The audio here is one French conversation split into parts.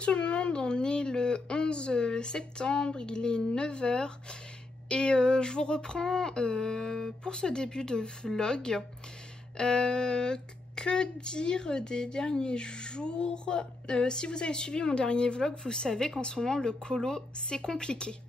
tout le monde, on est le 11 septembre, il est 9 h et je vous reprends pour ce début de vlog. Que dire des derniers jours? Si vous avez suivi mon dernier vlog, vous savez qu'en ce moment le colo c'est compliqué.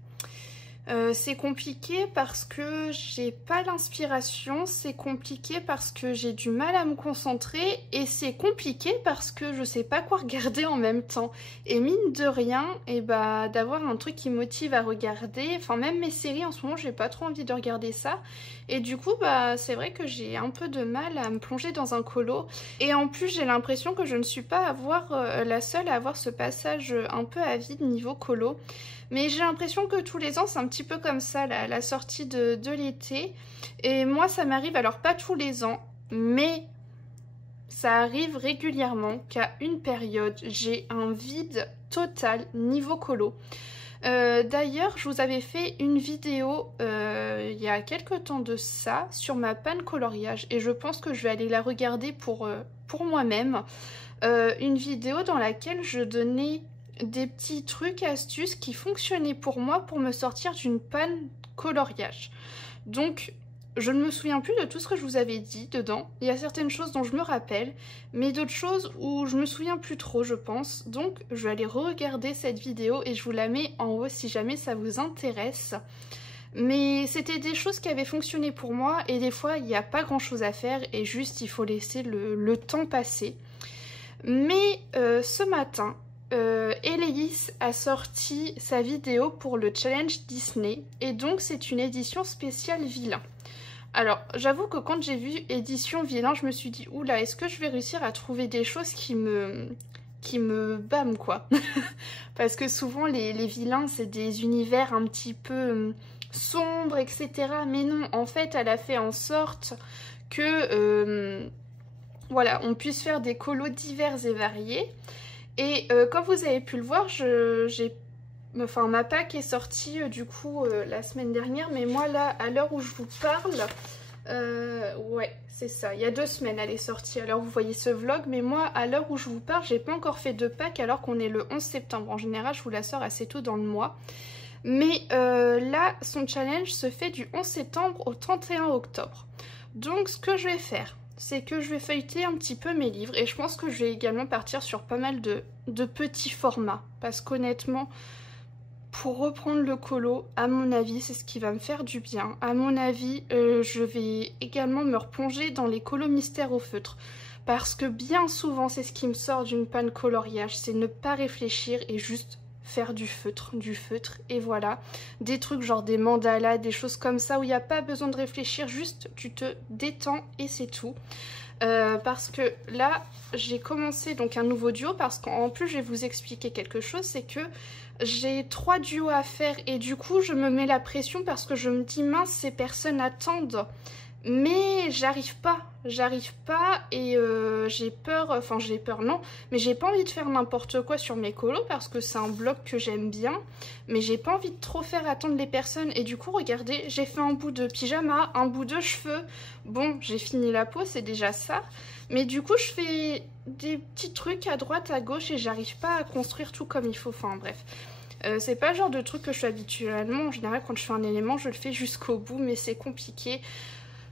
C'est compliqué parce que j'ai pas l'inspiration, c'est compliqué parce que j'ai du mal à me concentrer et c'est compliqué parce que je sais pas quoi regarder en même temps. Et mine de rien, et bah d'avoir un truc qui motive à regarder, enfin même mes séries en ce moment j'ai pas trop envie de regarder ça. Et du coup bah c'est vrai que j'ai un peu de mal à me plonger dans un colo. Et en plus j'ai l'impression que je ne suis pas la seule à avoir ce passage un peu à vide niveau colo. Mais j'ai l'impression que tous les ans c'est un petit peu comme ça, la sortie de l'été. Et moi ça m'arrive, alors pas tous les ans, mais ça arrive régulièrement qu'à une période j'ai un vide total niveau colo. D'ailleurs je vous avais fait une vidéo il y a quelques temps de ça sur ma panne coloriage et je pense que je vais aller la regarder pour moi-même. Une vidéo dans laquelle je donnais des petits trucs, astuces qui fonctionnaient pour moi pour me sortir d'une panne coloriage. Donc je ne me souviens plus de tout ce que je vous avais dit dedans. Il y a certaines choses dont je me rappelle, mais d'autres choses où je me souviens plus trop je pense. Donc je vais aller re-regarder cette vidéo et je vous la mets en haut si jamais ça vous intéresse. Mais c'était des choses qui avaient fonctionné pour moi et des fois il n'y a pas grand chose à faire et juste il faut laisser le temps passer. Mais ce matin, Eleis a sorti sa vidéo pour le challenge Disney et donc c'est une édition spéciale vilain. Alors j'avoue que quand j'ai vu édition vilain je me suis dit oula, est-ce que je vais réussir à trouver des choses qui me bâment quoi. Parce que souvent les vilains c'est des univers un petit peu sombres etc. Mais non, en fait elle a fait en sorte que voilà, on puisse faire des colos divers et variés. Et comme vous avez pu le voir, ma pack est sortie du coup la semaine dernière, mais moi là, à l'heure où je vous parle, ouais, c'est ça, il y a 2 semaines elle est sortie à l'heure où vous voyez ce vlog, mais moi à l'heure où je vous parle, j'ai pas encore fait de pack alors qu'on est le 11 septembre. En général, je vous la sors assez tôt dans le mois. Mais là, son challenge se fait du 11 septembre au 31 octobre. Donc ce que je vais faire, c'est que je vais feuilleter un petit peu mes livres et je pense que je vais également partir sur pas mal de petits formats parce qu'honnêtement, pour reprendre le colo, à mon avis, c'est ce qui va me faire du bien. À mon avis, je vais également me replonger dans les colos mystères au feutre parce que bien souvent, c'est ce qui me sort d'une panne coloriage, c'est ne pas réfléchir et juste faire du feutre et voilà, des trucs genre des mandalas, des choses comme ça où il n'y a pas besoin de réfléchir, juste tu te détends et c'est tout. Parce que là j'ai commencé donc un nouveau duo parce qu'en plus je vais vous expliquer quelque chose, c'est que j'ai 3 duos à faire et du coup je me mets la pression parce que je me dis mince, ces personnes attendent mais j'arrive pas et j'ai peur, non, mais j'ai pas envie de faire n'importe quoi sur mes colos parce que c'est un blog que j'aime bien, mais j'ai pas envie de trop faire attendre les personnes et du coup regardez, j'ai fait un bout de pyjama, un bout de cheveux, bon j'ai fini la peau, c'est déjà ça, mais du coup je fais des petits trucs à droite à gauche et j'arrive pas à construire tout comme il faut, enfin bref. C'est pas le genre de truc que je fais habituellement, en général quand je fais un élément je le fais jusqu'au bout mais c'est compliqué.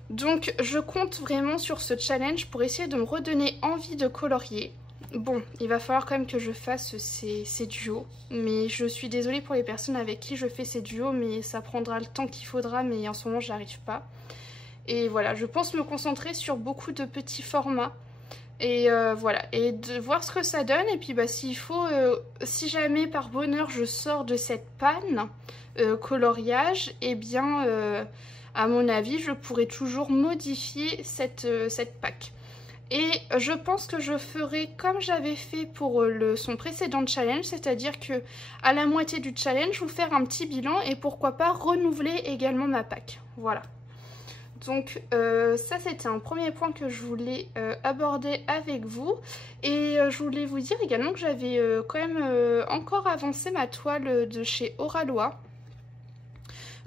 Donc je compte vraiment sur ce challenge pour essayer de me redonner envie de colorier. Bon, il va falloir quand même que je fasse ces duos, mais je suis désolée pour les personnes avec qui je fais ces duos, mais ça prendra le temps qu'il faudra, mais en ce moment j'arrive pas. Et voilà, je pense me concentrer sur beaucoup de petits formats. Et voilà, et de voir ce que ça donne, et puis bah s'il faut, si jamais par bonheur je sors de cette panne coloriage, et bien à mon avis je pourrais toujours modifier cette pack. Et je pense que je ferai comme j'avais fait pour son précédent challenge, c'est-à-dire que à la moitié du challenge, vous faire un petit bilan et pourquoi pas renouveler également ma pack. Voilà. Donc ça c'était un premier point que je voulais aborder avec vous. Et je voulais vous dire également que j'avais quand même encore avancé ma toile de chez Oralois.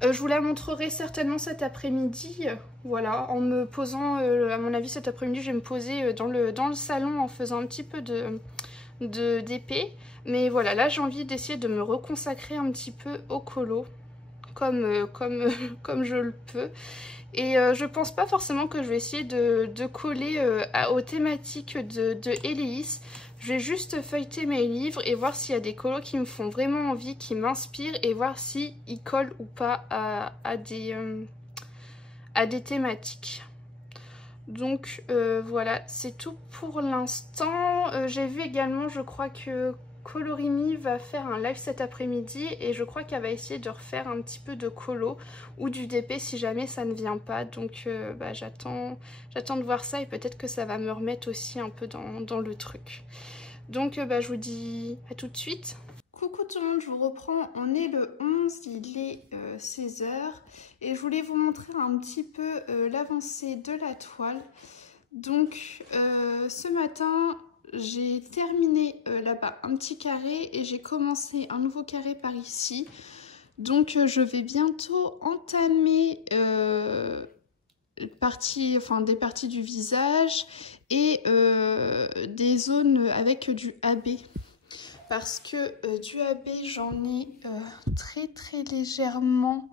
Je vous la montrerai certainement cet après-midi, voilà, en me posant, à mon avis cet après-midi je vais me poser dans le salon en faisant un petit peu d'épée. Mais voilà, là j'ai envie d'essayer de me reconsacrer un petit peu au colo, comme je le peux. Et je pense pas forcément que je vais essayer de coller aux thématiques de Hélice. Je vais juste feuilleter mes livres et voir s'il y a des colos qui me font vraiment envie, qui m'inspirent, et voir s'ils collent ou pas à des thématiques. Donc voilà, c'est tout pour l'instant. J'ai vu également, je crois que Colorimi va faire un live cet après-midi et je crois qu'elle va essayer de refaire un petit peu de colo ou du DP si jamais ça ne vient pas. Donc bah, j'attends de voir ça et peut-être que ça va me remettre aussi un peu dans le truc. Donc bah, je vous dis à tout de suite. Coucou tout le monde, je vous reprends, on est le 11, il est 16 h et je voulais vous montrer un petit peu l'avancée de la toile. Donc ce matin j'ai terminé là-bas un petit carré et j'ai commencé un nouveau carré par ici. Donc je vais bientôt entamer des parties du visage et des zones avec du AB. Parce que du AB, j'en ai très légèrement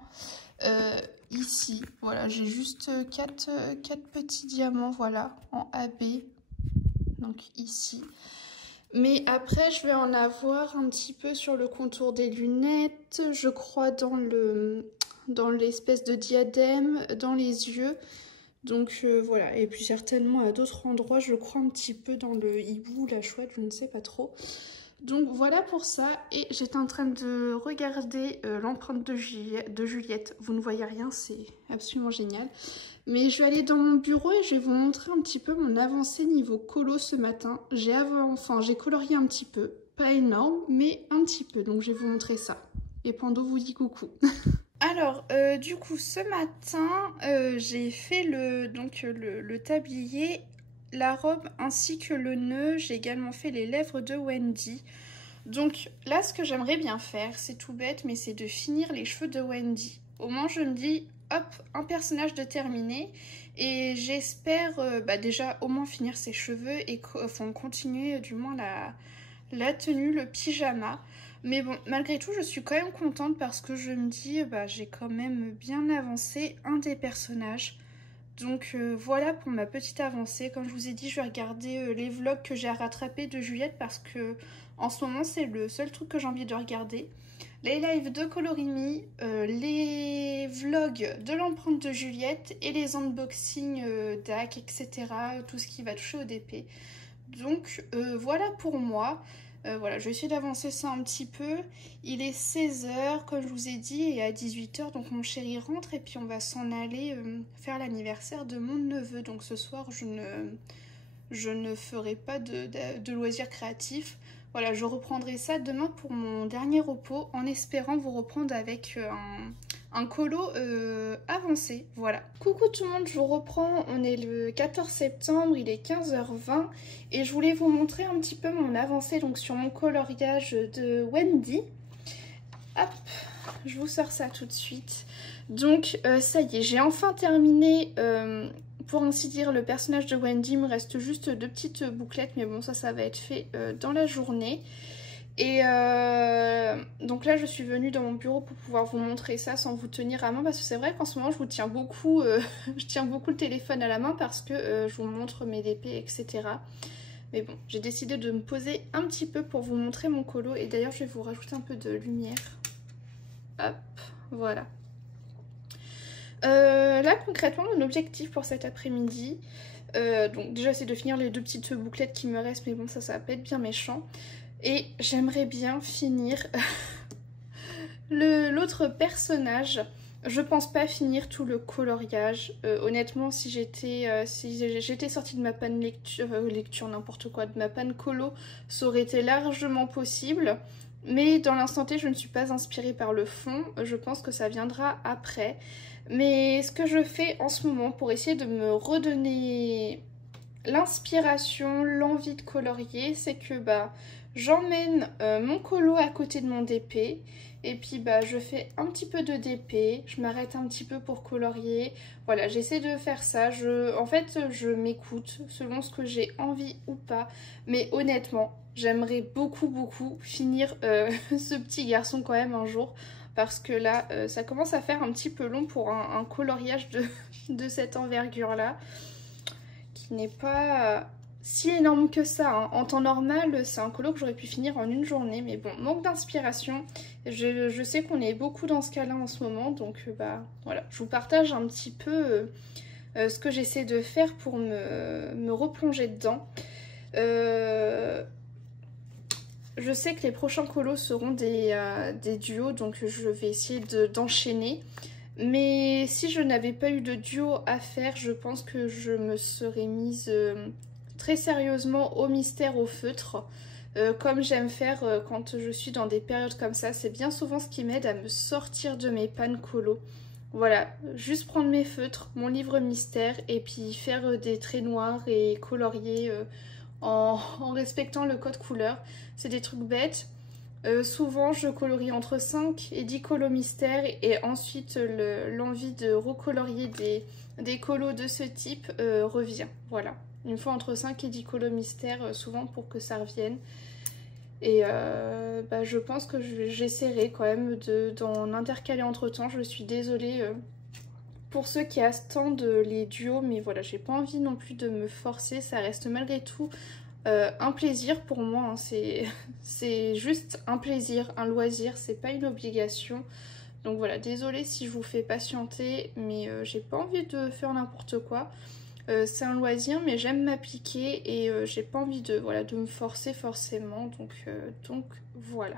ici. Voilà, j'ai juste 4 petits diamants, voilà, en AB. Donc ici. Mais après, je vais en avoir un petit peu sur le contour des lunettes, je crois dans l'espèce de diadème, dans les yeux. Donc voilà, et puis certainement à d'autres endroits, je crois un petit peu dans le hibou, la chouette, je ne sais pas trop. Donc voilà pour ça, et j'étais en train de regarder l'empreinte de Juliette. Vous ne voyez rien, c'est absolument génial. Mais je vais aller dans mon bureau et je vais vous montrer un petit peu mon avancée niveau colo ce matin. J'ai colorié un petit peu, pas énorme, mais un petit peu, donc je vais vous montrer ça. Et Pando vous dit coucou. Alors, du coup, ce matin, j'ai fait le tablier, la robe ainsi que le nœud. J'ai également fait les lèvres de Wendy. Donc là, ce que j'aimerais bien faire, c'est tout bête, mais c'est de finir les cheveux de Wendy. Au moins, je me dis, hop, un personnage de terminé. Et j'espère déjà au moins finir ses cheveux et continuer du moins la tenue, le pyjama. Mais bon, malgré tout, je suis quand même contente parce que je me dis, j'ai quand même bien avancé un des personnages. Donc voilà pour ma petite avancée. Comme je vous ai dit, je vais regarder les vlogs que j'ai à rattraper de Juliette parce que en ce moment, c'est le seul truc que j'ai envie de regarder. Les lives de Colorimi, les vlogs de l'empreinte de Juliette et les unboxings d'AC, etc. Tout ce qui va toucher au DP. Donc voilà pour moi. Voilà, je vais essayer d'avancer ça un petit peu. Il est 16 h, comme je vous ai dit, et à 18 h, donc mon chéri rentre et puis on va s'en aller faire l'anniversaire de mon neveu. Donc ce soir, je ne ferai pas de loisirs créatifs. Voilà, je reprendrai ça demain pour mon dernier repos en espérant vous reprendre avec un colo avancé. Voilà. Coucou tout le monde, je vous reprends. On est le 14 septembre, il est 15 h 20 et je voulais vous montrer un petit peu mon avancée donc sur mon coloriage de Wendy. Hop, je vous sors ça tout de suite. Donc ça y est, j'ai enfin terminé pour ainsi dire le personnage de Wendy. Il me reste juste 2 petites bouclettes, mais bon ça va être fait dans la journée. Et donc là je suis venue dans mon bureau pour pouvoir vous montrer ça sans vous tenir à main, parce que c'est vrai qu'en ce moment je vous tiens beaucoup, je tiens beaucoup le téléphone à la main parce que je vous montre mes DP, etc. Mais bon, j'ai décidé de me poser un petit peu pour vous montrer mon colo. Et d'ailleurs je vais vous rajouter un peu de lumière. Hop, voilà. Là concrètement mon objectif pour cet après-midi, donc déjà c'est de finir les 2 petites bouclettes qui me restent, mais bon ça va pas être bien méchant. Et j'aimerais bien finir l'autre personnage. Je pense pas finir tout le coloriage. Honnêtement, si j'étais sortie de ma panne lecture n'importe quoi, de ma panne colo, ça aurait été largement possible. Mais dans l'instant T, je ne suis pas inspirée par le fond. Je pense que ça viendra après. Mais ce que je fais en ce moment pour essayer de me redonner l'inspiration, l'envie de colorier, c'est que bah, j'emmène mon colo à côté de mon DP et puis bah, je fais un petit peu de DP, je m'arrête un petit peu pour colorier. Voilà, j'essaie de faire ça. En fait, je m'écoute selon ce que j'ai envie ou pas. Mais honnêtement, j'aimerais beaucoup finir ce petit garçon quand même un jour. Parce que là, ça commence à faire un petit peu long pour un coloriage de cette envergure-là. Qui n'est pas si énorme que ça, hein. En temps normal, c'est un colo que j'aurais pu finir en une journée. Mais bon, manque d'inspiration. Je sais qu'on est beaucoup dans ce cas-là en ce moment. Donc bah voilà, je vous partage un petit peu ce que j'essaie de faire pour me replonger dedans. Je sais que les prochains colos seront des duos, donc je vais essayer d'enchaîner. Mais si je n'avais pas eu de duo à faire, je pense que je me serais mise très sérieusement au mystère au feutre. Comme j'aime faire quand je suis dans des périodes comme ça, c'est bien souvent ce qui m'aide à me sortir de mes pannes colo. Voilà, juste prendre mes feutres, mon livre mystère et puis faire des traits noirs et colorier en respectant le code couleur. C'est des trucs bêtes. Souvent je colorie entre 5 et 10 colos mystères et ensuite l'envie de recolorier des colos de ce type revient. Voilà, une fois entre 5 et 10 colos mystères souvent pour que ça revienne. Et bah, je pense que j'essaierai quand même d'en intercaler entre temps. Je suis désolée pour ceux qui attendent les duos, mais voilà, j'ai pas envie non plus de me forcer. Ça reste malgré tout un plaisir pour moi, hein. C'est juste un plaisir, un loisir, c'est pas une obligation. Donc voilà, désolée si je vous fais patienter, mais j'ai pas envie de faire n'importe quoi. C'est un loisir, mais j'aime m'appliquer et j'ai pas envie voilà, de me forcer forcément. Donc voilà.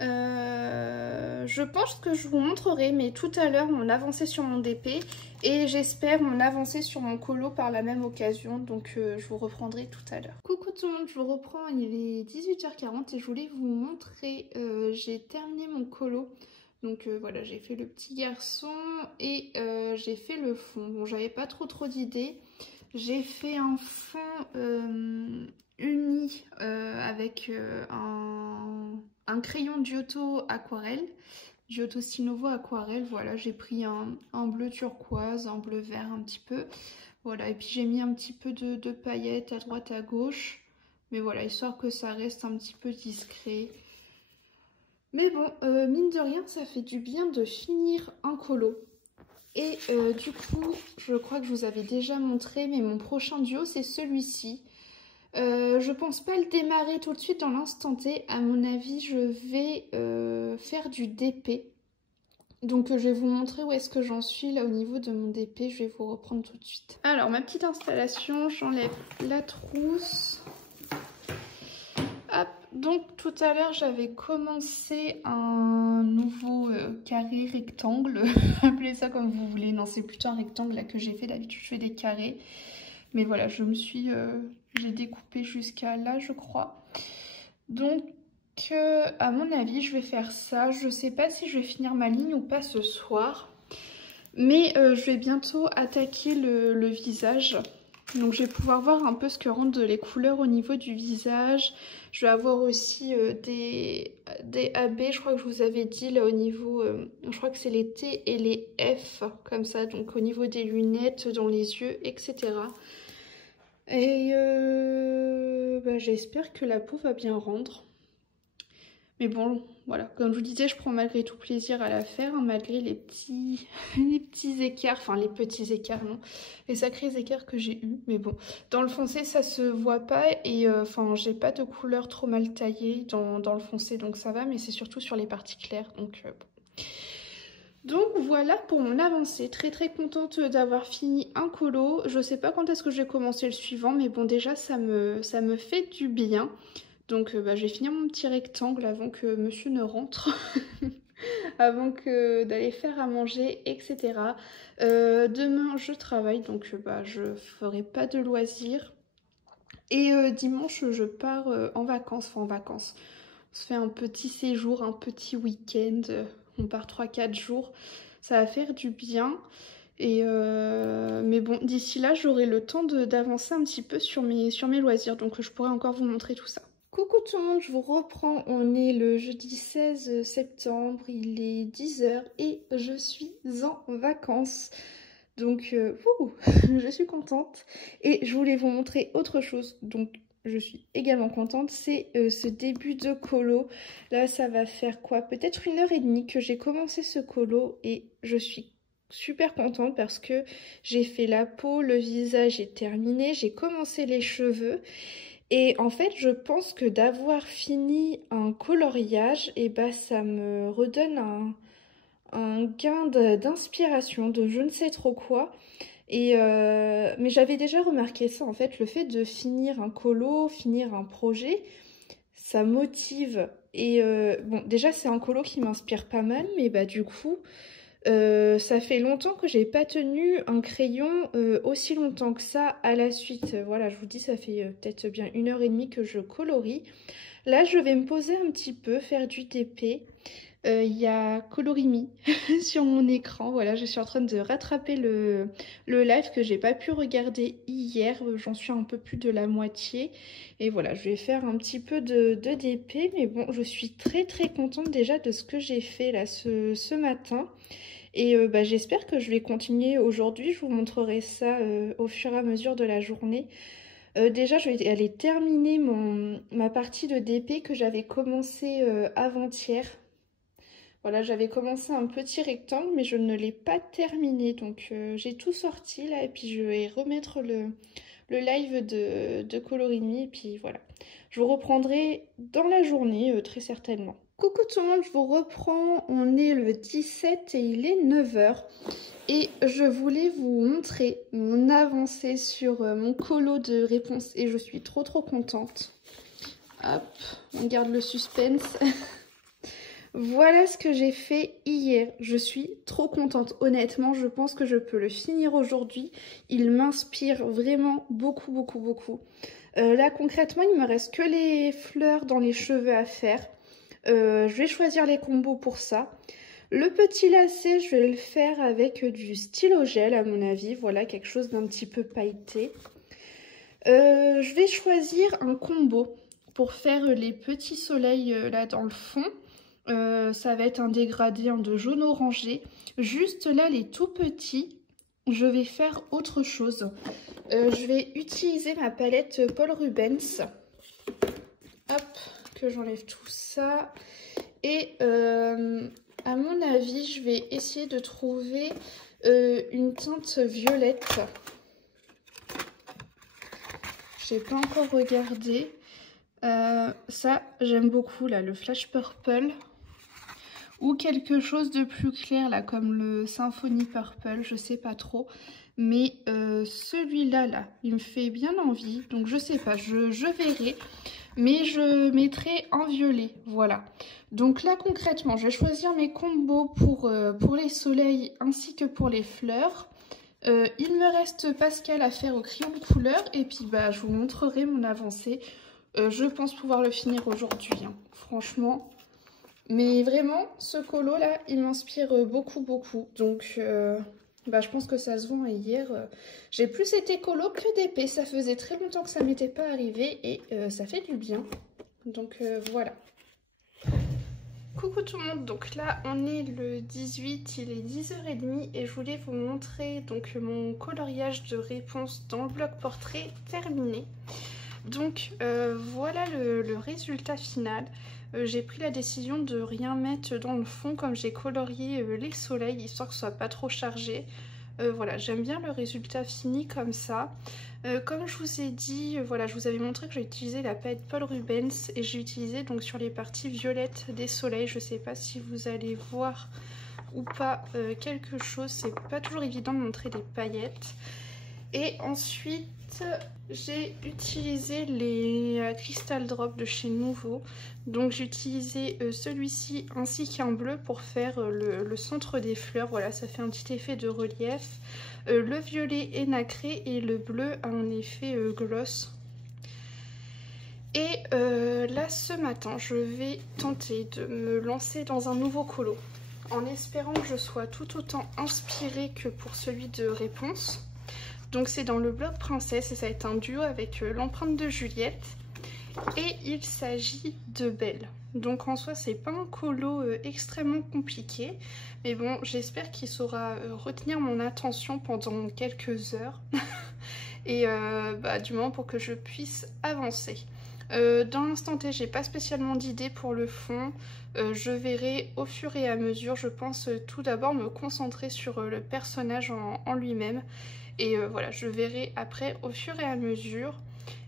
Je pense que je vous montrerai, mais tout à l'heure, mon avancée sur mon DP et j'espère mon avancée sur mon colo par la même occasion. Donc je vous reprendrai tout à l'heure. Coucou tout le monde, je vous reprends, il est 18h40 et je voulais vous montrer, j'ai terminé mon colo. Donc voilà, j'ai fait le petit garçon et j'ai fait le fond. Bon, j'avais pas trop d'idées. J'ai fait un fond uni avec un crayon Giotto aquarelle, Giotto Sinovo aquarelle. Voilà, j'ai pris un bleu turquoise, un bleu vert un petit peu. Voilà, et puis j'ai mis un petit peu de paillettes à droite à gauche. Mais voilà, histoire que ça reste un petit peu discret. Mais bon, mine de rien, ça fait du bien de finir un colo. Et du coup, je crois que je vous avais déjà montré, mais mon prochain duo, c'est celui-ci. Je pense pas le démarrer tout de suite dans l'instant T. À mon avis, je vais faire du DP. Donc je vais vous montrer où est-ce que j'en suis là au niveau de mon DP. Je vais vous reprendre tout de suite. Alors, ma petite installation, j'enlève la trousse. Hop. Donc tout à l'heure j'avais commencé un nouveau carré rectangle, appelez ça comme vous voulez. Non, c'est plutôt un rectangle là que j'ai fait, d'habitude je fais des carrés. Mais voilà, j'ai découpé jusqu'à là je crois. Donc à mon avis je vais faire ça. Je sais pas si je vais finir ma ligne ou pas ce soir. Mais je vais bientôt attaquer le visage. Donc je vais pouvoir voir un peu ce que rendent les couleurs au niveau du visage. Je vais avoir aussi des AB, je crois que je vous avais dit là au niveau, je crois que c'est les T et les F comme ça, donc au niveau des lunettes, dans les yeux, etc. Et bah, j'espère que la peau va bien rendre. Mais bon, voilà, comme je vous disais, je prends malgré tout plaisir à la faire, hein, malgré les petits écarts, enfin les petits écarts, non, les sacrés écarts que j'ai eus. Mais bon, dans le foncé, ça se voit pas et enfin, j'ai pas de couleur trop mal taillée dans le foncé, donc ça va, mais c'est surtout sur les parties claires, donc bon. Donc voilà pour mon avancée, très contente d'avoir fini un colo. Je sais pas quand est-ce que je vais commencer le suivant, mais bon déjà ça me fait du bien. Donc bah, je vais finir mon petit rectangle avant que monsieur ne rentre, avant d'aller faire à manger, etc. Demain je travaille, donc bah, je ferai pas de loisirs. Et dimanche je pars en vacances, enfin en vacances. On se fait un petit séjour, un petit week-end, on part 3-4 jours. Ça va faire du bien. Mais bon, d'ici là, j'aurai le temps d'avancer un petit peu sur mes loisirs, donc je pourrai encore vous montrer tout ça. Coucou tout le monde, je vous reprends. On est le jeudi 16 septembre, il est 10 h et je suis en vacances. Donc, je suis contente. Et je voulais vous montrer autre chose, donc je suis également contente. C'est ce début de colo. Là, ça va faire quoi? Peut-être 1h30 que j'ai commencé ce colo et je suis super contente parce que j'ai fait la peau, le visage est terminé, j'ai commencé les cheveux. Et en fait, je pense que d'avoir fini un coloriage, et bah, ça me redonne un gain d'inspiration, de je ne sais trop quoi. Mais j'avais déjà remarqué ça, en fait, le fait de finir un colo, finir un projet, ça motive. Bon, déjà, c'est un colo qui m'inspire pas mal, mais bah, du coup, ça fait longtemps que j'ai pas tenu un crayon aussi longtemps que ça à la suite. Voilà, je vous dis, ça fait peut-être bien 1h30 que je colorie. Là, je vais me poser un petit peu, faire du TP. Il y a Colorimi sur mon écran. Voilà, je suis en train de rattraper le live que j'ai pas pu regarder hier. J'en suis un peu plus de la moitié. Et voilà, je vais faire un petit peu de DP. Mais bon, je suis très très contente déjà de ce que j'ai fait là ce matin. Et bah, j'espère que je vais continuer aujourd'hui. Je vous montrerai ça au fur et à mesure de la journée. Déjà, je vais aller terminer ma partie de DP que j'avais commencé avant-hier. Voilà, j'avais commencé un petit rectangle, mais je ne l'ai pas terminé. Donc, j'ai tout sorti là. Et puis, je vais remettre le live de Colorimi. Et puis, voilà. Je vous reprendrai dans la journée, très certainement. Coucou tout le monde, je vous reprends. On est le 17 et il est 9 h. Et je voulais vous montrer mon avancée sur mon colo de réponse. Et je suis trop contente. Hop, on garde le suspense. Voilà ce que j'ai fait hier. Je suis trop contente. Honnêtement, je pense que je peux le finir aujourd'hui. Il m'inspire vraiment beaucoup. Là, concrètement, il me reste que les fleurs dans les cheveux à faire. Je vais choisir les combos pour ça. Le petit lacet, je vais le faire avec du stylo gel à mon avis. Voilà, quelque chose d'un petit peu pailleté. Je vais choisir un combo pour faire les petits soleils là dans le fond. Ça va être un dégradé de jaune orangé. Juste là, les tout petits, je vais faire autre chose. Je vais utiliser ma palette Paul Rubens. Hop, que j'enlève tout ça. Et à mon avis, je vais essayer de trouver une teinte violette. Je n'ai pas encore regardé. Ça, j'aime beaucoup, là, le Flash Purple. Ou quelque chose de plus clair, là, comme le Symphony Purple, je sais pas trop. Mais celui-là, là, il me fait bien envie. Donc, je sais pas, je verrai. Mais je mettrai en violet, voilà. Donc là, concrètement, je vais choisir mes combos pour les soleils ainsi que pour les fleurs. Il me reste Pascal à faire au crayon de couleur. Et puis, bah, je vous montrerai mon avancée. Je pense pouvoir le finir aujourd'hui, hein, franchement. Mais vraiment, ce colo là, il m'inspire beaucoup. Donc, bah, je pense que ça se voit. Hier, j'ai plus été colo que d'épée. Ça faisait très longtemps que ça m'était pas arrivé et ça fait du bien. Donc, voilà. Coucou tout le monde, donc là on est le 18, il est 10h30 et je voulais vous montrer donc mon coloriage de réponse dans le bloc portrait terminé. Donc voilà le résultat final. J'ai pris la décision de rien mettre dans le fond comme j'ai colorié les soleils histoire que ce soit pas trop chargé. Voilà, j'aime bien le résultat fini comme ça. Comme je vous ai dit, voilà, je vous avais montré que j'ai utilisé la palette Paul Rubens et j'ai utilisé donc sur les parties violettes des soleils. Je sais pas si vous allez voir ou pas quelque chose, c'est pas toujours évident de montrer des paillettes. Et ensuite, j'ai utilisé les Crystal Drop de chez Nouveau. Donc j'ai utilisé celui-ci ainsi qu'un bleu pour faire le centre des fleurs. Voilà, ça fait un petit effet de relief. Le violet est nacré et le bleu a un effet gloss. Et là, ce matin, je vais tenter de me lancer dans un nouveau colo. en espérant que je sois tout autant inspirée que pour celui de Réponse. Donc c'est dans le blog Princesse et ça va être un duo avec l'empreinte de Juliette. Et il s'agit de Belle. Donc en soi c'est pas un colo extrêmement compliqué, mais bon j'espère qu'il saura retenir mon attention pendant quelques heures et du moment pour que je puisse avancer. Dans l'instant T j'ai pas spécialement d'idée pour le fond, je verrai au fur et à mesure. Je pense tout d'abord me concentrer sur le personnage en lui-même et voilà, je verrai après au fur et à mesure.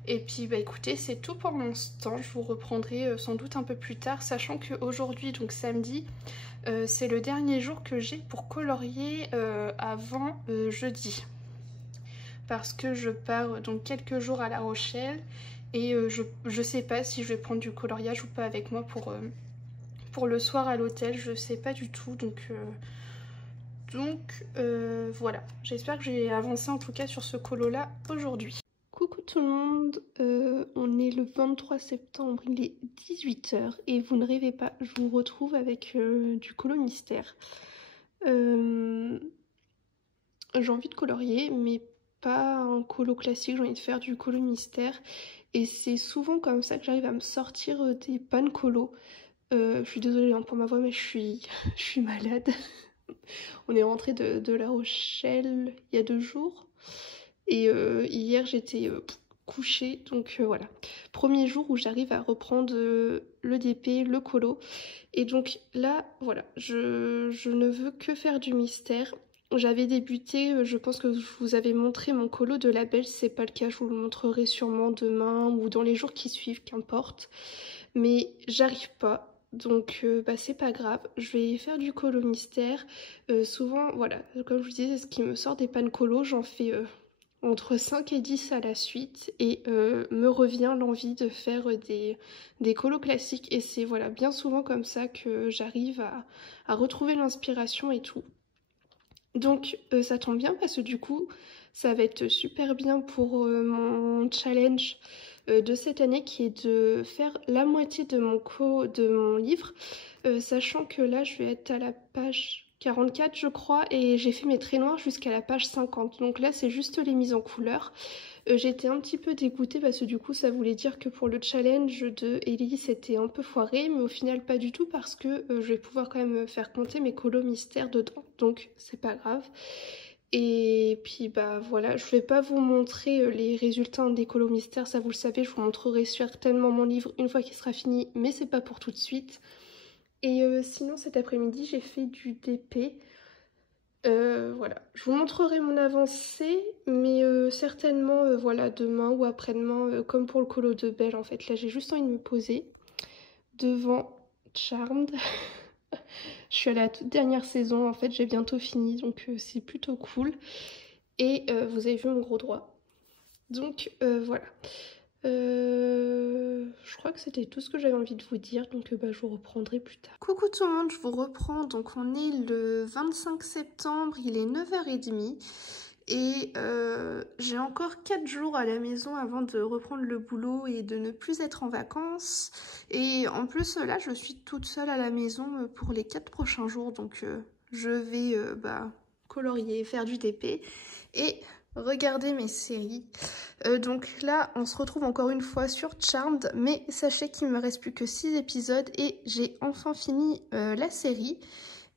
Et puis bah écoutez, c'est tout pour l'instant. Je vous reprendrai sans doute un peu plus tard, sachant qu'aujourd'hui, donc samedi, c'est le dernier jour que j'ai pour colorier avant jeudi. Parce que je pars donc quelques jours à La Rochelle et je sais pas si je vais prendre du coloriage ou pas avec moi pour le soir à l'hôtel. Je sais pas du tout, voilà. J'espère que j'ai avancé en tout cas sur ce colo là aujourd'hui. Coucou tout le monde, on est le 23 septembre, il est 18 h et vous ne rêvez pas, je vous retrouve avec du colo mystère. J'ai envie de colorier, mais pas un colo classique, j'ai envie de faire du colo mystère. Et c'est souvent comme ça que j'arrive à me sortir des pannes colo. Je suis désolée pour ma voix, mais je suis malade. On est rentré de La Rochelle il y a 2 jours. Et hier j'étais couchée, donc voilà. Premier jour où j'arrive à reprendre le DP, le colo. Et donc là, voilà, je ne veux que faire du mystère. J'avais débuté, je pense que je vous avais montré mon colo de la Belle, si c'est pas le cas, je vous le montrerai sûrement demain ou dans les jours qui suivent, qu'importe. Mais j'arrive pas. Donc c'est pas grave, je vais faire du colo mystère. Souvent, voilà, comme je vous disais, c'est ce qui me sort des pannes colo, j'en fais entre 5 et 10 à la suite et me revient l'envie de faire des colos classiques et c'est voilà, bien souvent comme ça que j'arrive à retrouver l'inspiration et tout. Donc ça tombe bien parce que du coup ça va être super bien pour mon challenge de cette année qui est de faire la moitié de mon livre, sachant que là je vais être à la page 44 je crois et j'ai fait mes traits noirs jusqu'à la page 50, donc là c'est juste les mises en couleur. J'étais un petit peu dégoûtée parce que du coup ça voulait dire que pour le challenge de Ellie c'était un peu foiré, mais au final pas du tout parce que je vais pouvoir quand même faire compter mes colos mystères dedans, donc c'est pas grave. Et puis bah voilà, je vais pas vous montrer les résultats des colos mystères, ça vous le savez, je vous montrerai certainement mon livre une fois qu'il sera fini, mais c'est pas pour tout de suite. Et sinon cet après-midi j'ai fait du DP. Voilà, je vous montrerai mon avancée, mais certainement voilà, demain ou après-demain, comme pour le colo de Belle en fait. Là j'ai juste envie de me poser devant Charmed. Je suis à la toute dernière saison, en fait j'ai bientôt fini, donc c'est plutôt cool. Et vous avez vu mon gros doigt. Donc voilà. Je crois que c'était tout ce que j'avais envie de vous dire, donc je vous reprendrai plus tard. Coucou tout le monde, je vous reprends. Donc on est le 25 septembre, il est 9h30 et j'ai encore 4 jours à la maison avant de reprendre le boulot et de ne plus être en vacances. Et en plus là je suis toute seule à la maison pour les 4 prochains jours, donc je vais colorier, faire du DP et regardez mes séries. Donc là on se retrouve encore une fois sur Charmed, mais sachez qu'il me reste plus que 6 épisodes et j'ai enfin fini la série.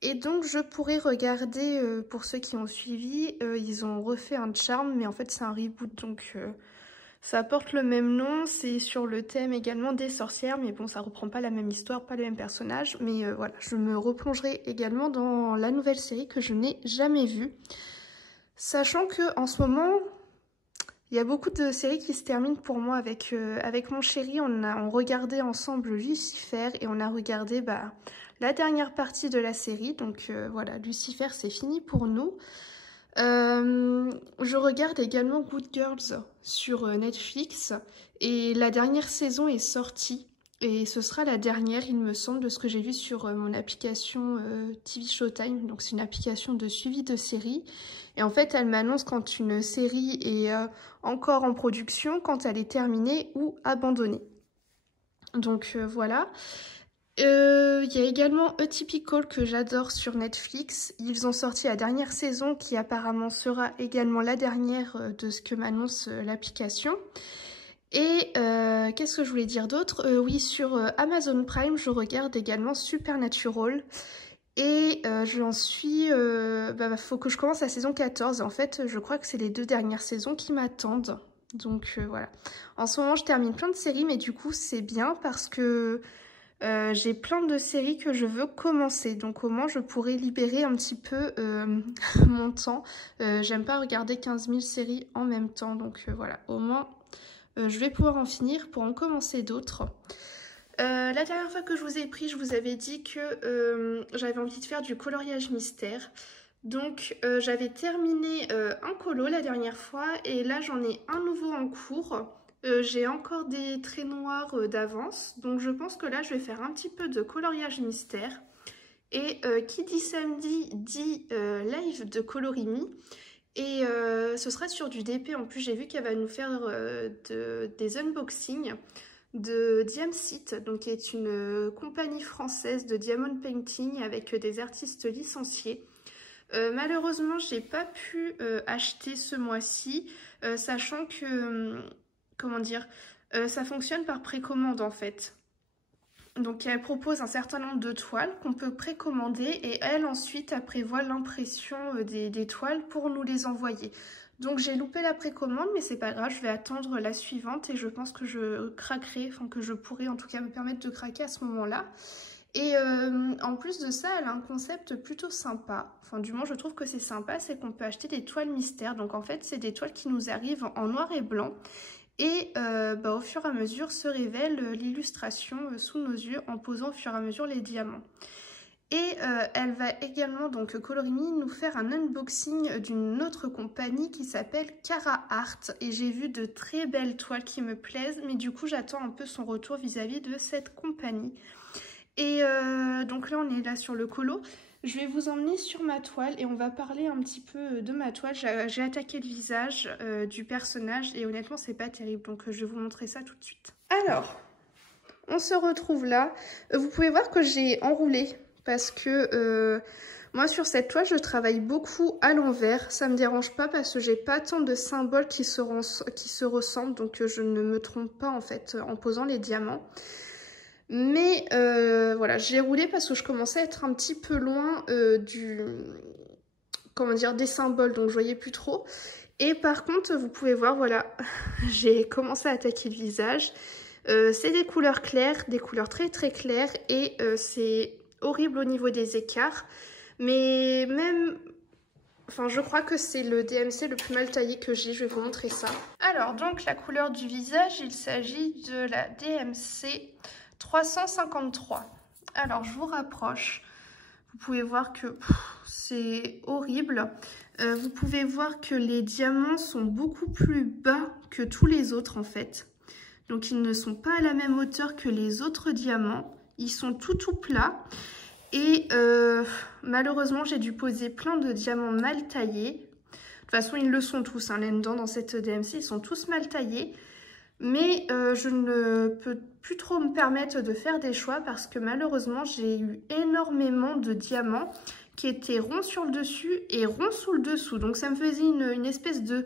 Et donc je pourrais regarder, pour ceux qui ont suivi, ils ont refait un Charmed, mais en fait c'est un reboot, donc ça porte le même nom, c'est sur le thème également des sorcières, mais bon ça reprend pas la même histoire, pas les mêmes personnages, mais voilà, je me replongerai également dans la nouvelle série que je n'ai jamais vue. Sachant que en ce moment, il y a beaucoup de séries qui se terminent pour moi avec mon chéri. On regardait ensemble Lucifer et on a regardé la dernière partie de la série. Donc voilà, Lucifer c'est fini pour nous. Je regarde également Good Girls sur Netflix et la dernière saison est sortie. Et ce sera la dernière, il me semble, de ce que j'ai vu sur mon application TV Showtime. Donc c'est une application de suivi de séries. Et en fait, elle m'annonce quand une série est encore en production, quand elle est terminée ou abandonnée. Donc voilà. Il y a également Atypical que j'adore sur Netflix. Ils ont sorti la dernière saison qui apparemment sera également la dernière de ce que m'annonce l'application. Et qu'est-ce que je voulais dire d'autre? Oui, sur Amazon Prime, je regarde également Supernatural. Et j'en suis... faut que je commence la saison 14. En fait, je crois que c'est les 2 dernières saisons qui m'attendent. Donc voilà. En ce moment, je termine plein de séries, mais du coup, c'est bien parce que... j'ai plein de séries que je veux commencer, donc au moins je pourrais libérer un petit peu mon temps. J'aime pas regarder 15 000 séries en même temps, donc voilà, au moins je vais pouvoir en finir pour en commencer d'autres. La dernière fois que je vous ai pris, je vous avais dit que j'avais envie de faire du coloriage mystère. Donc j'avais terminé un colo la dernière fois et là j'en ai un nouveau en cours. J'ai encore des traits noirs d'avance, donc je pense que là je vais faire un petit peu de coloriage mystère. Et qui dit samedi dit live de Colorimi. Et ce sera sur du DP. En plus, j'ai vu qu'elle va nous faire des unboxings de Diamsit, donc qui est une compagnie française de diamond painting avec des artistes licenciés. Malheureusement, j'ai pas pu acheter ce mois-ci, sachant que, comment dire, ça fonctionne par précommande en fait. Donc elle propose un certain nombre de toiles qu'on peut précommander et elle ensuite elle prévoit l'impression des toiles pour nous les envoyer. Donc j'ai loupé la précommande mais c'est pas grave, je vais attendre la suivante et je pense que je craquerai, enfin que je pourrai en tout cas me permettre de craquer à ce moment-là. Et en plus de ça, elle a un concept plutôt sympa, enfin du moins je trouve que c'est sympa, c'est qu'on peut acheter des toiles mystères. Donc en fait c'est des toiles qui nous arrivent en noir et blanc. Et au fur et à mesure se révèle l'illustration sous nos yeux en posant au fur et à mesure les diamants. Et elle va également, donc Colorimi, nous faire un unboxing d'une autre compagnie qui s'appelle Cara Art. Et j'ai vu de très belles toiles qui me plaisent, mais du coup j'attends un peu son retour vis-à-vis de cette compagnie. Et donc là on est là sur le colo. Je vais vous emmener sur ma toile et on va parler un petit peu de ma toile. J'ai attaqué le visage du personnage et honnêtement c'est pas terrible, donc je vais vous montrer ça tout de suite. Alors, on se retrouve là. Vous pouvez voir que j'ai enroulé parce que moi sur cette toile je travaille beaucoup à l'envers. Ça me dérange pas parce que j'ai pas tant de symboles qui se ressemblent, donc je ne me trompe pas en fait en posant les diamants. Mais voilà, j'ai roulé parce que je commençais à être un petit peu loin des symboles, donc je voyais plus trop. Et par contre, vous pouvez voir, voilà, j'ai commencé à attaquer le visage. C'est des couleurs claires, des couleurs très très claires et c'est horrible au niveau des écarts. Mais même... Enfin, je crois que c'est le DMC le plus mal taillé que j'ai. Je vais vous montrer ça. Alors, donc, la couleur du visage, il s'agit de la DMC 353. Alors, je vous rapproche. Vous pouvez voir que c'est horrible. Vous pouvez voir que les diamants sont beaucoup plus bas que tous les autres, en fait. Donc, ils ne sont pas à la même hauteur que les autres diamants. Ils sont tout plats. Et malheureusement, j'ai dû poser plein de diamants mal taillés. De toute façon, ils le sont tous, hein, là-dedans, dans cette DMC. Ils sont tous mal taillés. Mais je ne peux plus trop me permettre de faire des choix parce que malheureusement, j'ai eu énormément de diamants qui étaient ronds sur le dessus et ronds sous le dessous. Donc, ça me faisait une espèce de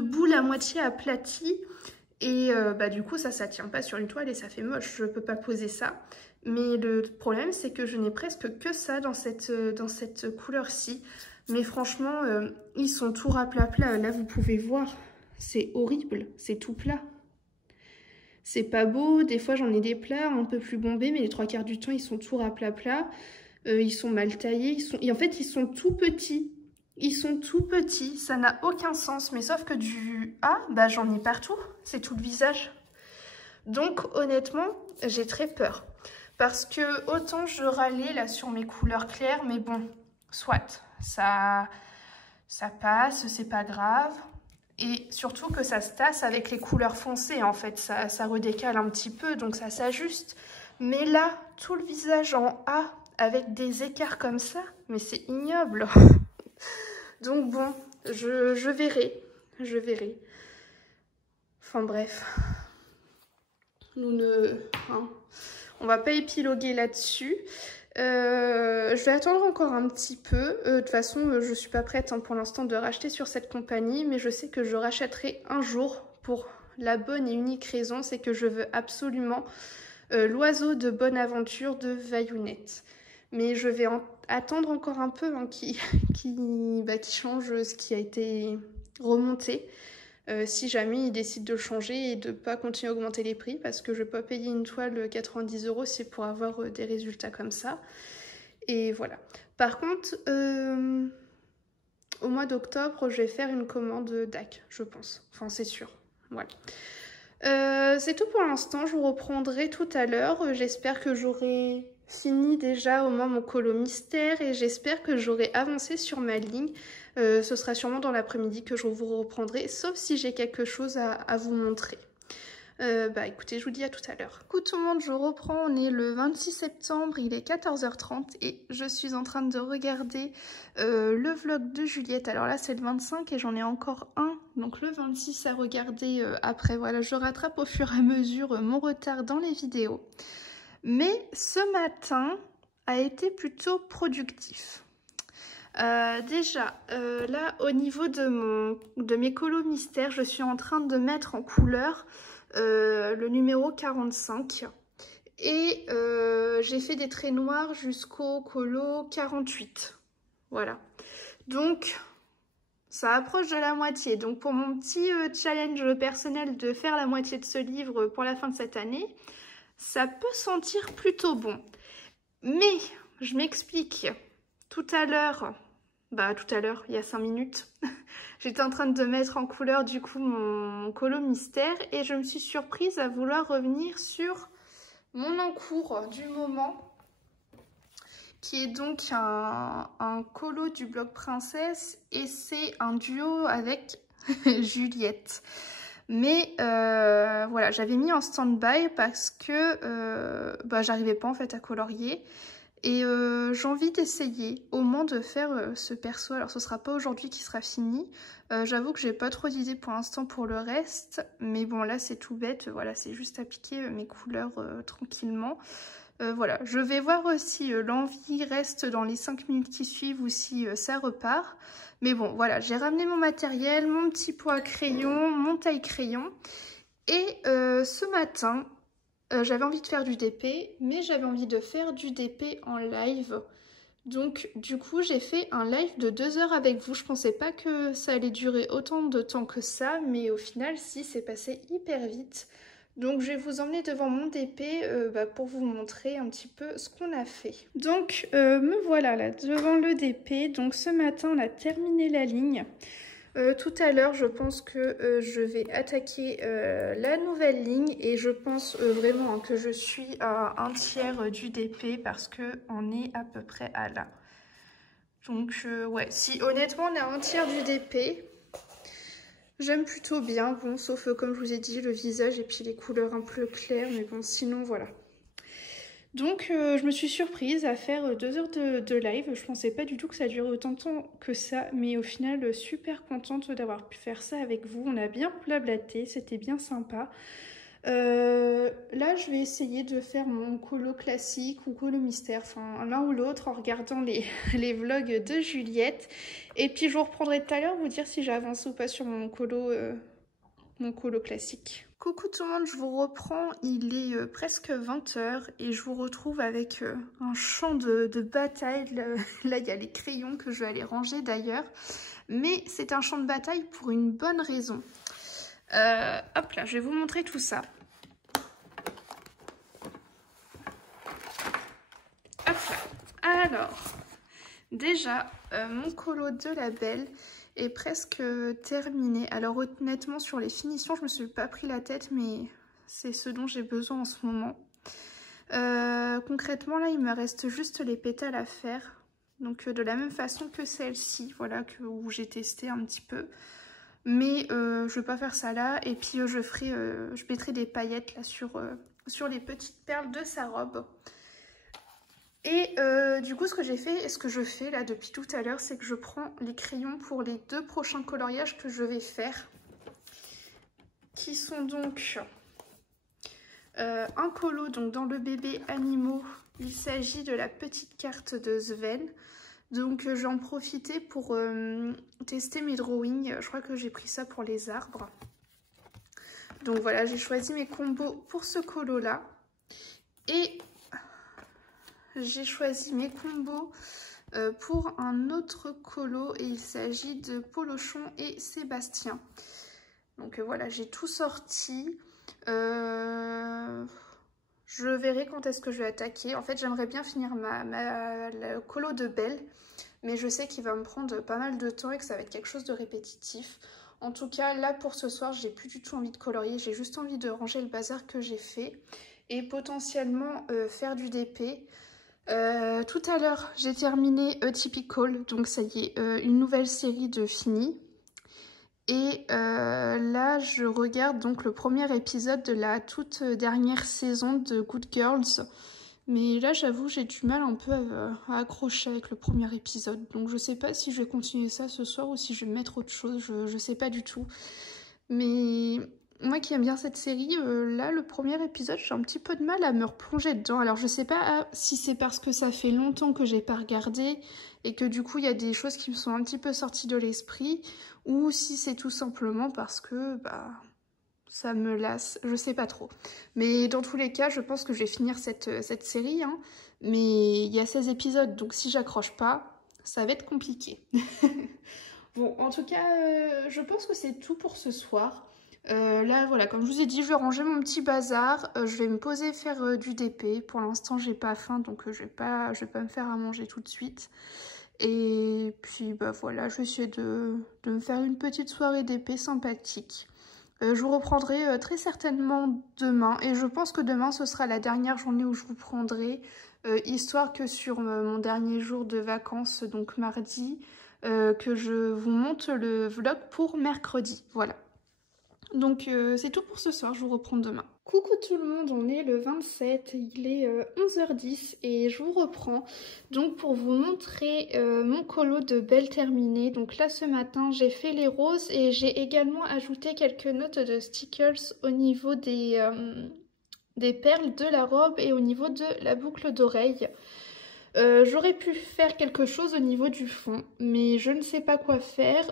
boule à moitié aplatie. Et du coup, ça tient pas sur une toile et ça fait moche. Je peux pas poser ça. Mais le problème, c'est que je n'ai presque que ça dans cette couleur-ci. Mais franchement, ils sont tout plat. Là, vous pouvez voir, c'est horrible, c'est tout plat. C'est pas beau, des fois j'en ai des plats un peu plus bombés, mais les 3/4 du temps, ils sont tout plat. Ils sont mal taillés, et en fait, ils sont tout petits. Ils sont tout petits, ça n'a aucun sens. Mais sauf que j'en ai partout, c'est tout le visage. Donc, honnêtement, j'ai très peur. Parce que autant je râlais là sur mes couleurs claires, mais bon, soit, ça passe, c'est pas grave. Et surtout que ça se tasse avec les couleurs foncées, en fait, ça redécale un petit peu, donc ça s'ajuste. Mais là, tout le visage en A, avec des écarts comme ça, mais c'est ignoble. Donc bon, je verrai. Enfin bref, on va pas épiloguer là-dessus. Je vais attendre encore un petit peu. De toute façon, je suis pas prête hein, pour l'instant de racheter sur cette compagnie, mais je sais que je rachèterai un jour pour la bonne et unique raison, c'est que je veux absolument l'oiseau de bonne aventure de Vaillounette. Mais je vais attendre encore un peu hein, qui change ce qui a été remonté. Si jamais il décide de le changer et de ne pas continuer à augmenter les prix, parce que je ne vais pas payer une toile 90 €, c'est pour avoir des résultats comme ça. Et voilà. Par contre, au mois d'octobre, je vais faire une commande DAC, je pense. Enfin, c'est sûr. Voilà. C'est tout pour l'instant, je vous reprendrai tout à l'heure. J'espère que j'aurai fini déjà au moins mon colo mystère et j'espère que j'aurai avancé sur ma ligne. Ce sera sûrement dans l'après-midi que je vous reprendrai, sauf si j'ai quelque chose à vous montrer. Écoutez, je vous dis à tout à l'heure. Coucou tout le monde, je reprends, on est le 26 septembre, il est 14h30 et je suis en train de regarder le vlog de Juliette. Alors là c'est le 25 et j'en ai encore un, donc le 26 à regarder après. Voilà, je rattrape au fur et à mesure mon retard dans les vidéos. Mais ce matin a été plutôt productif. Déjà, là au niveau de mes colos mystères, je suis en train de mettre en couleur le numéro 45 et j'ai fait des traits noirs jusqu'au colo 48. Voilà, donc ça approche de la moitié. Donc pour mon petit challenge personnel de faire la moitié de ce livre pour la fin de cette année, ça peut sentir plutôt bon. Mais je m'explique, tout à l'heure, il y a 5 minutes, j'étais en train de mettre en couleur du coup mon colo mystère et je me suis surprise à vouloir revenir sur mon encours du moment, qui est donc un colo du blog Princesse et c'est un duo avec Juliette. Mais voilà, j'avais mis en stand-by parce que j'arrivais pas en fait à colorier. Et j'ai envie d'essayer au moins de faire ce perso. Alors ce sera pas aujourd'hui qui sera fini. J'avoue que j'ai pas trop d'idées pour l'instant pour le reste. Mais bon là c'est tout bête. Voilà, c'est juste appliquer mes couleurs tranquillement. Voilà, je vais voir si l'envie reste dans les 5 minutes qui suivent ou si ça repart. Mais bon voilà, j'ai ramené mon matériel, mon petit pot à crayon, mon taille-crayon. Et ce matin... j'avais envie de faire du DP, mais j'avais envie de faire du DP en live. Donc du coup j'ai fait un live de 2 heures avec vous. Je pensais pas que ça allait durer autant de temps que ça, mais au final si, c'est passé hyper vite. Donc je vais vous emmener devant mon DP pour vous montrer un petit peu ce qu'on a fait. Donc me voilà là devant le DP. Donc ce matin on a terminé la ligne. Tout à l'heure, je pense que je vais attaquer la nouvelle ligne et je pense vraiment que je suis à un tiers du DP parce qu'on est à peu près à là. Donc ouais, si honnêtement on est à un tiers du DP, j'aime plutôt bien. Bon, sauf comme je vous ai dit, le visage et puis les couleurs un peu claires, mais bon, sinon voilà. Donc je me suis surprise à faire 2 heures de live. Je pensais pas du tout que ça durait autant de temps que ça, mais au final super contente d'avoir pu faire ça avec vous. On a bien blablaté, c'était bien sympa. Là je vais essayer de faire mon colo classique ou colo mystère, enfin l'un ou l'autre en regardant les vlogs de Juliette. Et puis je vous reprendrai tout à l'heure vous dire si j'ai avancé ou pas sur mon colo classique. Coucou tout le monde, je vous reprends, il est presque 20 h et je vous retrouve avec un champ de bataille. Là il y a les crayons que je vais aller ranger d'ailleurs, mais c'est un champ de bataille pour une bonne raison. Hop là, je vais vous montrer tout ça. Hop là, alors, déjà mon colo de la belle est presque terminé. Alors honnêtement sur les finitions je me suis pas pris la tête, mais c'est ce dont j'ai besoin en ce moment. Concrètement là il me reste juste les pétales à faire, donc de la même façon que celle-ci, voilà, où j'ai testé un petit peu, mais je vais pas faire ça là. Et puis je mettrai des paillettes là sur les petites perles de sa robe. Et du coup ce que j'ai fait et ce que je fais là depuis tout à l'heure, c'est que je prends les crayons pour les 2 prochains coloriages que je vais faire, qui sont donc un colo donc dans le bébé animaux. Il s'agit de la petite carte de Sven. Donc j'en profitais pour tester mes drawings. Je crois que j'ai pris ça pour les arbres. Donc voilà, j'ai choisi mes combos pour ce colo là. Et j'ai choisi mes combos pour un autre colo. Et il s'agit de Polochon et Sébastien. Donc voilà, j'ai tout sorti. Je verrai quand est-ce que je vais attaquer. En fait, j'aimerais bien finir le colo de Belle, mais je sais qu'il va me prendre pas mal de temps et que ça va être quelque chose de répétitif. En tout cas, là pour ce soir, j'ai plus du tout envie de colorier. J'ai juste envie de ranger le bazar que j'ai fait et potentiellement faire du DP. Tout à l'heure, j'ai terminé Atypical, donc ça y est, une nouvelle série de fini. Et là, je regarde donc le premier épisode de la toute dernière saison de Good Girls. Mais là, j'avoue, j'ai du mal un peu à accrocher avec le premier épisode. Donc je sais pas si je vais continuer ça ce soir ou si je vais mettre autre chose. Je sais pas du tout. Mais moi qui aime bien cette série, là, le premier épisode, j'ai un petit peu de mal à me replonger dedans. Alors je sais pas si c'est parce que ça fait longtemps que j'ai pas regardé et que du coup, il y a des choses qui me sont un petit peu sorties de l'esprit, ou si c'est tout simplement parce que ça me lasse, je sais pas trop. Mais dans tous les cas, je pense que je vais finir cette série, hein. Mais il y a 16 épisodes, donc si j'accroche pas, ça va être compliqué. Bon, en tout cas, je pense que c'est tout pour ce soir. Là, voilà, comme je vous ai dit, je vais ranger mon petit bazar. Je vais me poser faire du DP. Pour l'instant, j'ai pas faim, donc je vais pas me faire à manger tout de suite. Et puis, voilà, je vais essayer de me faire une petite soirée DP sympathique. Je vous reprendrai très certainement demain. Et je pense que demain, ce sera la dernière journée où je vous prendrai. Histoire que sur mon dernier jour de vacances, donc mardi, que je vous monte le vlog pour mercredi. Voilà. Donc c'est tout pour ce soir, je vous reprends demain. Coucou tout le monde, on est le 27, il est 11h10 et je vous reprends donc pour vous montrer mon colo de Belle terminé. Donc là ce matin j'ai fait les roses et j'ai également ajouté quelques notes de stickers au niveau des perles de la robe et au niveau de la boucle d'oreille. J'aurais pu faire quelque chose au niveau du fond, mais je ne sais pas quoi faire.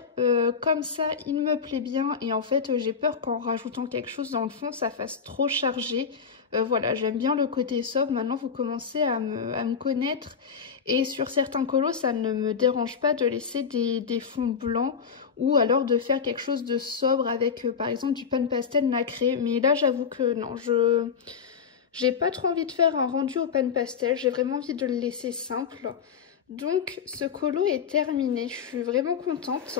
Comme ça, il me plaît bien et en fait, j'ai peur qu'en rajoutant quelque chose dans le fond, ça fasse trop chargé. Voilà, j'aime bien le côté sobre. Maintenant, vous commencez à me connaître. Et sur certains colos, ça ne me dérange pas de laisser des fonds blancs ou alors de faire quelque chose de sobre avec, par exemple, du pan pastel nacré. Mais là, j'avoue que non, j'ai pas trop envie de faire un rendu au pan pastel, j'ai vraiment envie de le laisser simple. Donc ce colo est terminé, je suis vraiment contente.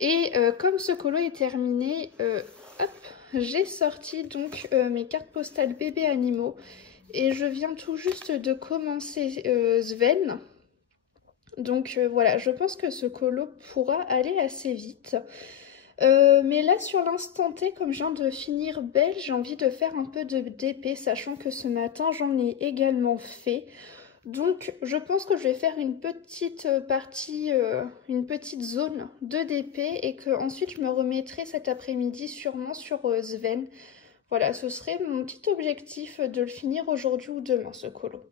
Et comme ce colo est terminé, hop, j'ai sorti donc mes cartes postales bébés animaux. Et je viens tout juste de commencer Sven. Donc voilà, je pense que ce colo pourra aller assez vite. Mais là sur l'instant T, comme je viens de finir Belle, j'ai envie de faire un peu de DP, sachant que ce matin j'en ai également fait. Donc je pense que je vais faire une petite partie, une petite zone de DP et que ensuite je me remettrai cet après-midi sûrement sur Sven. Voilà, ce serait mon petit objectif de le finir aujourd'hui ou demain ce colo.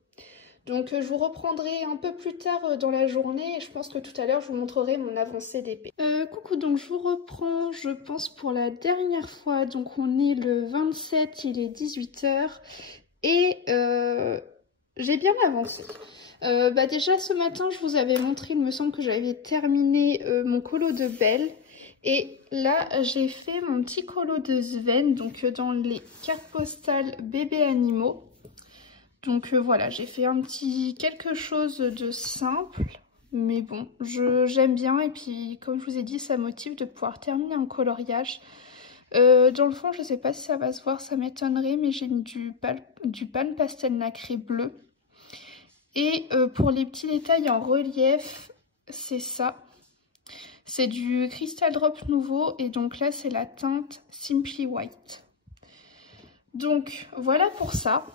Donc je vous reprendrai un peu plus tard dans la journée et je pense que tout à l'heure je vous montrerai mon avancée d'épée. Coucou, donc je vous reprends je pense pour la dernière fois. Donc on est le 27, il est 18 h et j'ai bien avancé. Déjà ce matin je vous avais montré, il me semble que j'avais terminé mon colo de Belle. Et là j'ai fait mon petit colo de Sven, donc dans les cartes postales bébés animaux. Donc voilà, j'ai fait un petit quelque chose de simple, mais bon, j'aime bien. Et puis, comme je vous ai dit, ça motive de pouvoir terminer un coloriage. Dans le fond, je ne sais pas si ça va se voir, ça m'étonnerait, mais j'ai mis du pan pastel nacré bleu. Et pour les petits détails en relief, c'est ça. C'est du Crystal Drop nouveau, et donc là, c'est la teinte Simply White. Donc voilà pour ça.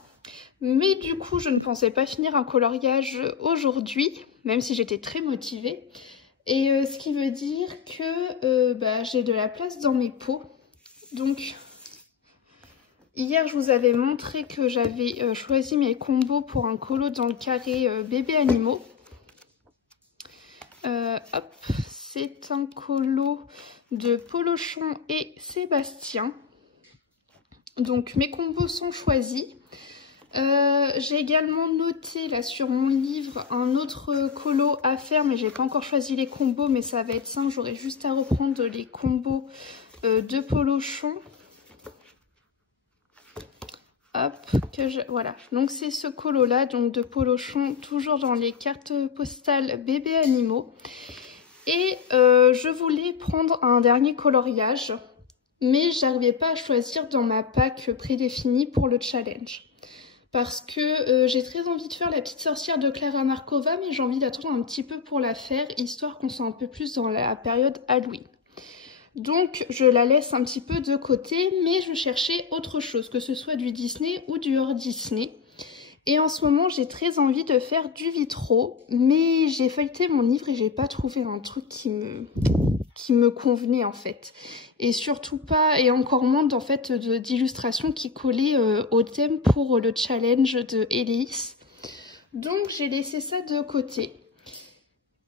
Mais du coup, je ne pensais pas finir un coloriage aujourd'hui, même si j'étais très motivée. Et ce qui veut dire que j'ai de la place dans mes pots. Donc, Hier, je vous avais montré que j'avais choisi mes combos pour un colo dans le carré bébé animaux. Hop, c'est un colo de Polochon et Sébastien. Donc mes combos sont choisis. J'ai également noté là sur mon livre un autre colo à faire, mais j'ai pas encore choisi les combos, mais ça va être simple, j'aurai juste à reprendre les combos de Polochon. Hop, voilà, donc c'est ce colo là, donc de Polochon, toujours dans les cartes postales bébés animaux. Et je voulais prendre un dernier coloriage, mais j'arrivais pas à choisir dans ma pack prédéfinie pour le challenge. Parce que j'ai très envie de faire la petite sorcière de Clara Markova, mais j'ai envie d'attendre un petit peu pour la faire, histoire qu'on soit un peu plus dans la période Halloween. Donc je la laisse un petit peu de côté, mais je cherchais autre chose, que ce soit du Disney ou du hors Disney. Et en ce moment, j'ai très envie de faire du vitro, mais j'ai feuilleté mon livre et j'ai pas trouvé un truc qui me convenait en fait. Et surtout pas, et encore moins en fait d'illustrations qui collaient au thème pour le challenge de Hélice. Donc j'ai laissé ça de côté.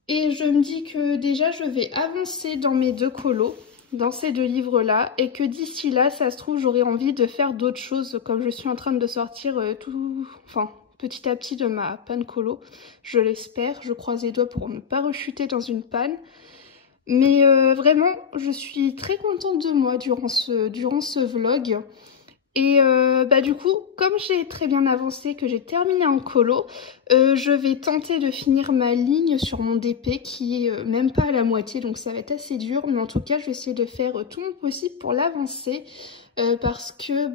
Et je me dis que déjà je vais avancer dans mes deux colos, dans ces deux livres-là, et que d'ici là, ça se trouve, j'aurai envie de faire d'autres choses, comme je suis en train de sortir petit à petit de ma panne colo. Je l'espère, je croise les doigts pour ne pas rechuter dans une panne. Mais vraiment, je suis très contente de moi durant ce vlog. Et du coup, comme j'ai très bien avancé, que j'ai terminé en colo, je vais tenter de finir ma ligne sur mon DP qui est même pas à la moitié, donc ça va être assez dur. Mais en tout cas, je vais essayer de faire tout mon possible pour l'avancer parce que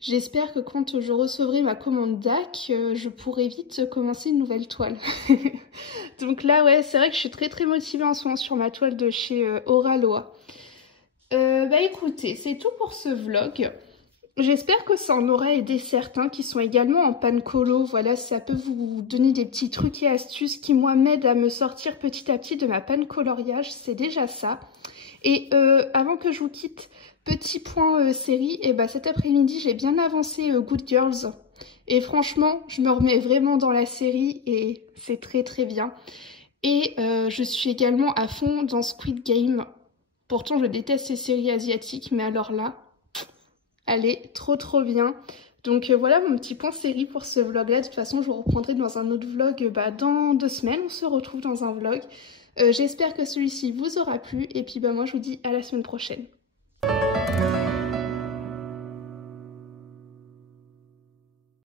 j'espère que quand je recevrai ma commande DAC, je pourrai vite commencer une nouvelle toile. Donc là, ouais, c'est vrai que je suis très motivée en ce moment sur ma toile de chez Oraloa. Écoutez, c'est tout pour ce vlog. J'espère que ça en aura aidé certains qui sont également en panne colo. Voilà, ça peut vous donner des petits trucs et astuces qui, moi, m'aident à me sortir petit à petit de ma panne coloriage. C'est déjà ça. Et avant que je vous quitte, petit point série, et cet après-midi, j'ai bien avancé Good Girls. Et franchement, je me remets vraiment dans la série et c'est très bien. Et je suis également à fond dans Squid Game. Pourtant, je déteste ces séries asiatiques, mais alors là, elle est trop bien. Donc voilà mon petit point série pour ce vlog-là. De toute façon, je vous reprendrai dans un autre vlog dans 2 semaines. On se retrouve dans un vlog. J'espère que celui-ci vous aura plu. Et puis moi, je vous dis à la semaine prochaine.